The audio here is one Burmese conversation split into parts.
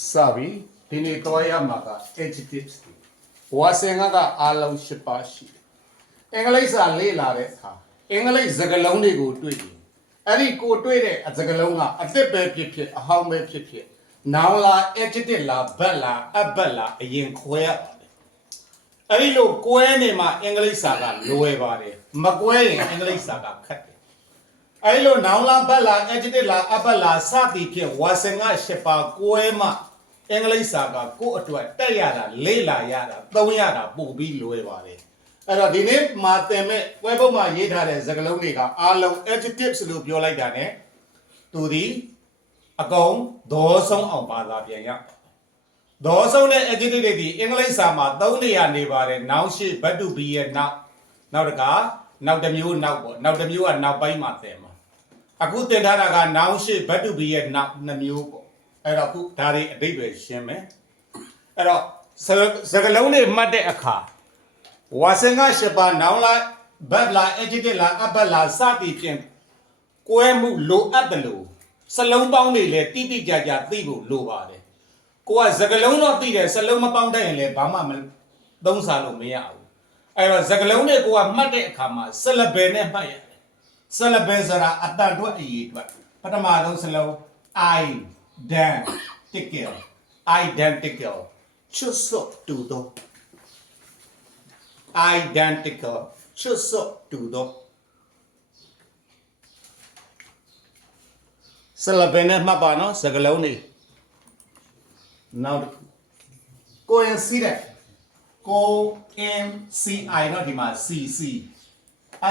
Sabi, dini toya maka adjectives. Wasenga ka alam shipashi. English a le la de tha. English စကားလုံးတွေကိုတွေ့တယ်။အဲ့ဒီကိုတွေ့တဲ့စကားလုံးကအသစ်ပဲဖြစ်ဖြစ်အဟောင်းပဲဖြစ်ဖြစ် noun လား adjective လား verb လား adverb လားအရင်ခွဲရပါတယ်။အဲ့ဒီလိုကွဲနေမှာအင်္ဂလိပ်စာကလွယ်ပါတယ်။မကွဲရင်အင်္ဂလိပ်စာကခက်တယ်။အဲ့ဒီလို noun လား verb လား adjective လား adverb လားစသည်ဖြင့်ဝါစင်က၈ပါးကွဲမှအင်္ဂလိပ်စာကကိုယ့်အတွက်တက်ရတာလေ့လာရတာသုံးရတာပို့ပြီးလွယ်ပါတယ်။အဲ့တော့ဒီနေ့မှာသင်မဲ့ပွဲပုံမှာရေးထားတဲ့စကားလုံးတွေကအားလုံး adjectives လို့ပြောလိုက်တာ ਨੇ သူဒီအကုန်ဒေါ်ဆုံးအောင်ပါလာပြန်ရဒေါ်ဆုံးတဲ့ adjective တွေဒီအင်္ဂလိပ်စာမှာ၃နေရာနေပါတယ် noun ရှိ verb to be ရဲ့နောက်တကနောက်တစ်မျိုးနောက်ပေါ့နောက်တစ်မျိုးကနောက်ပိုင်းမှာသင်မှာအခုသင်ထားတာက noun ရှိ verb to be ရဲ့နောက်နှစ်မျိုးပေါ့အဲ့တော့အခုဒါတွေအဓိပ္ပာယ်ရှင်းမယ်အဲ့တော့စကားလုံးတွေမှတ်တဲ့အခါဝါစင်ကရှပါနောင်လာဘတ်လာအဂျစ်လာအဘတ်လာစသည်ဖြင့်ကွဲမှုလိုအပ်တယ်လို့စလုံးပေါင်းတွေလည်းတိတိကျကျသိဖို့လိုပါတယ်ကိုကစကလုံးတော့သိတယ်စလုံးမပေါင်းတတ်ရင်လည်းဘာမှမသုံးစားလို့မရဘူးအဲ့တော့စကလုံးတွေကိုကမှတ်တဲ့အခါမှာဆလဘယ်နဲ့မှတ်ရတယ်ဆလဘယ်ဆိုတာအတန်အတွက်အရေးအတွက်ပထမဆုံးစလုံး identical ချွတ်စွတ်တူတော့identical ချွတ်စွတ်တူတော့ဆလဘယ်နဲ့မှတ်ပါနော်စကားလုံးတွေနောက် coincident coinci နော်ဒီမှာ cc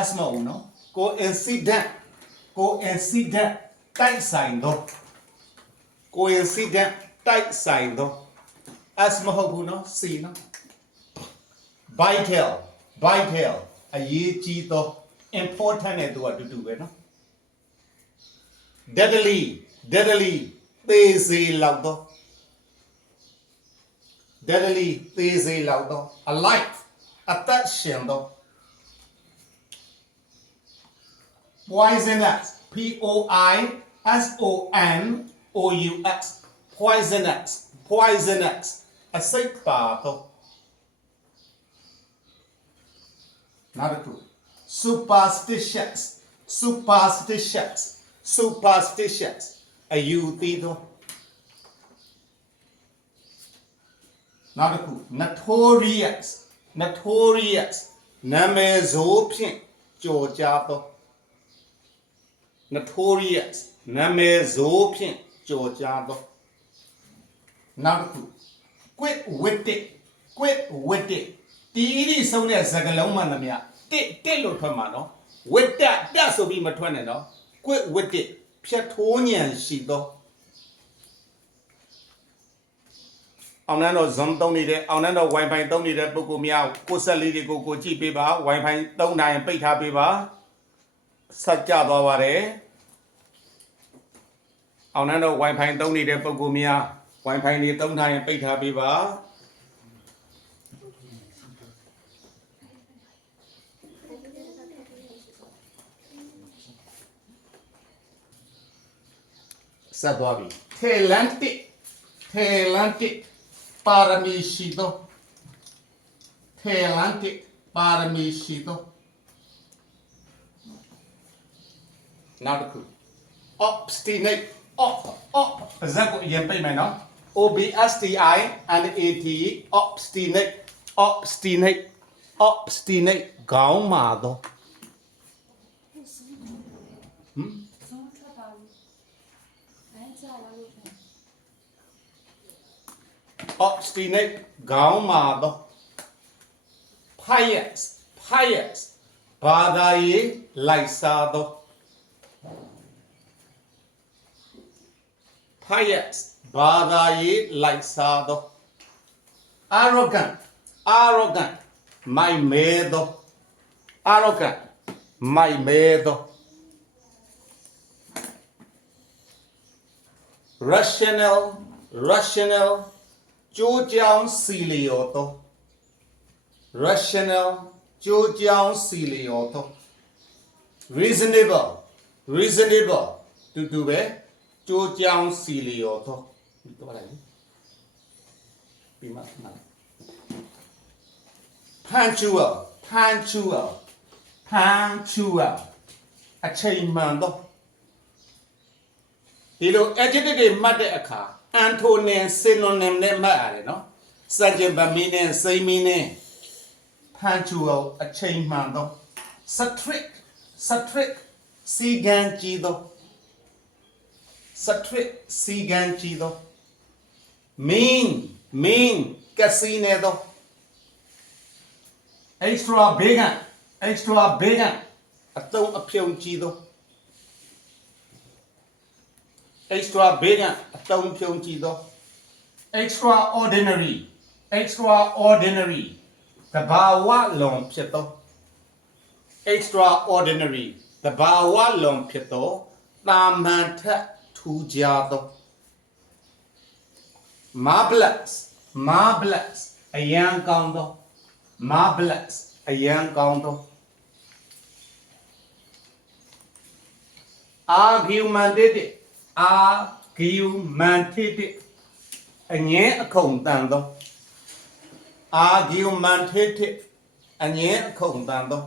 s မဟုတ်နော် coincident တိုက်ဆိုင်တော့ coincident တိုက်ဆိုင်တော့ s မဟုတ်ဘူးနော် c နော်vital အရေးကြီးသော important နဲ့သူကတူတူပဲနော် deadly သေစေလောက်သော alive အသက်ရှင်သော poisonous poisonous အစိတ်ပါသောနောက်တစ်ခု superstitious အယူသီးသောနောက်တစ်ခု notorious နာမည်ဆိုးဖြင့်ကြော်ကြားသော notorious နာမည်ဆိုးဖြင့်ကြော်ကြားသောနောက်တစ်ခု quick-witted တီးရီဆုံးတဲ့စကားလုံးမှန်သမျှတစ်လို့ထွက်မှာနော် witted တက်ဆိုပြီးမထွက်နဲ့နော် quick-witted ဖြတ်ထိုးဉဏ်ရှိသောအောင်နန်းတော့ Zoom သုံးနေတဲ့အောင်နန်းတော့ Wi-Fi သုံးနေတဲ့ပုဂ္ဂိုလ်များကိုယ်ဆက်လေးတွေကိုကြည့်ပေးပါ Wi-Fi သုံးတိုင်းပိတ်ထားပေးပါဆက်ကြသွားပါတယ်အောင်နန်းတော့ Wi-Fi သုံးနေတဲ့ပုဂ္ဂိုလ်များ Wi-Fi တွေသုံးတိုင်းပိတ်ထားပေးပါဆက်သွားပြီ talented ပါရမီရှိသော နောက်တစ်ခု obstinate ပါဇက်ကိုအရင်ပိတ်မယ်နော် obstinate ခေါင်းမာသောobstinate ခေါင်းမာသော pious ဘာသာရေးလိုက်စားသော ဘာသာရေးလိုက်စားသော arrogant မိုက်မဲသော rational ကျိုးကြောင်းစီလျော်သော reasonable တူတူပဲကျိုးကြောင်းစီလျော်သော ပြီးမှမှန် punctual punctual punctual အချိန်မှန်တော့ဒီလို adjective တွေမှတ်တဲ့အခါ antonym synonym နဲ့မှတ်ရတယ်နော် subject verb meaning same meaning punctual အချိန်မှန်တော့ strict strict စီကံကြီးတော့ strict စီကံကြီးတော့ mean mean ကစီနေတော့ extra big extra big အတုံးအဖြုံကြီးတော့ extra big အတုံးဖြုံကြီးတော့ extraordinary extraordinary တဘာဝလွန်ဖြစ်တော့ extraordinary တဘာဝလွန်ဖြစ်တော့တာမန်ထက်ထူးခြားတော့ marvelous marvelous အယံကောင်းတော့ marvelous အယံကောင်းတော့ argumentative argumentative အငင်းအခုန်တန်တော့ argumentative အငင်းအခုန်တန်တော့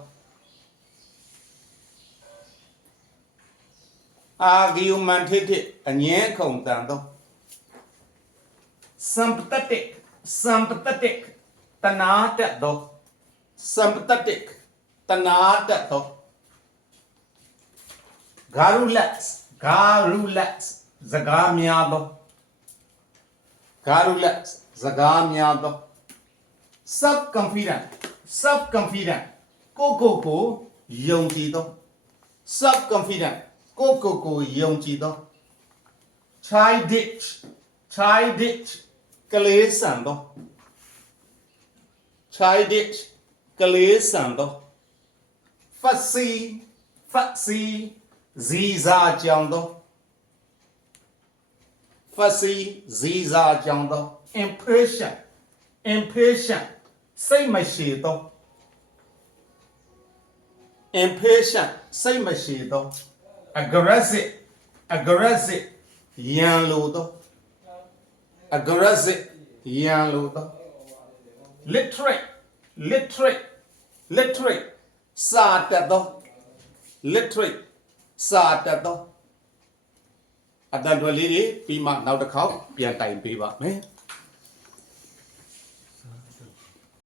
argumentative အငင်းအခုန်တန်တော့ sympathetic sympathetic တနာတက်တော့ sympathetic တနာတက်တော့ garrulous garrulous စကားများတော့ garrulous စကားများတော့ self confident self confident ကိုယုံကြည်တော့ self confident ကိုယုံကြည်တော့ childish childish ကလေးဆန်တော့ childish ကလေးဆန်တော့ fussy fussy ဇီဇာကြောင်တော့ fussy ဇီဇာကြောင်တော့ impatient impatient စိတ်မရှိတော့ impatient စိတ်မရှိတော့ aggressive aggressive ရန်လိုတော့ aggressive ရန်လိုတော့ literate literate literate စာတတ်တော့ literate စာတတ်တော့အတန်တွယ်လေးတွေပြီးမှနောက်တစ်ခေါက်ပြန်တိုင်ပေးပါမယ်